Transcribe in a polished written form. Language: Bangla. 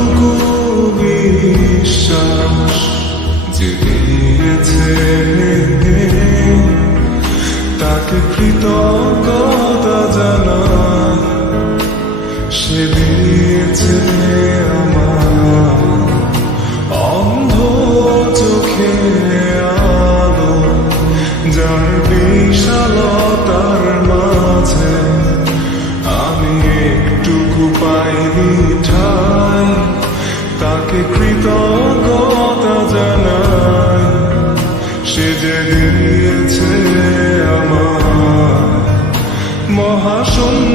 যতটুকু বিশ্বাস যে দিয়েছে তাকে কৃতজ্ঞতা জানাই। সে দিয়েছে আমার অন্ধ চোখে আলো, যার বিশালতার মাঝে আমি একটুকু পাইনি ঠাই। তাকে কৃতজ্ঞতা জানাই। সে যে দিয়েছে আমার মহাশূন্য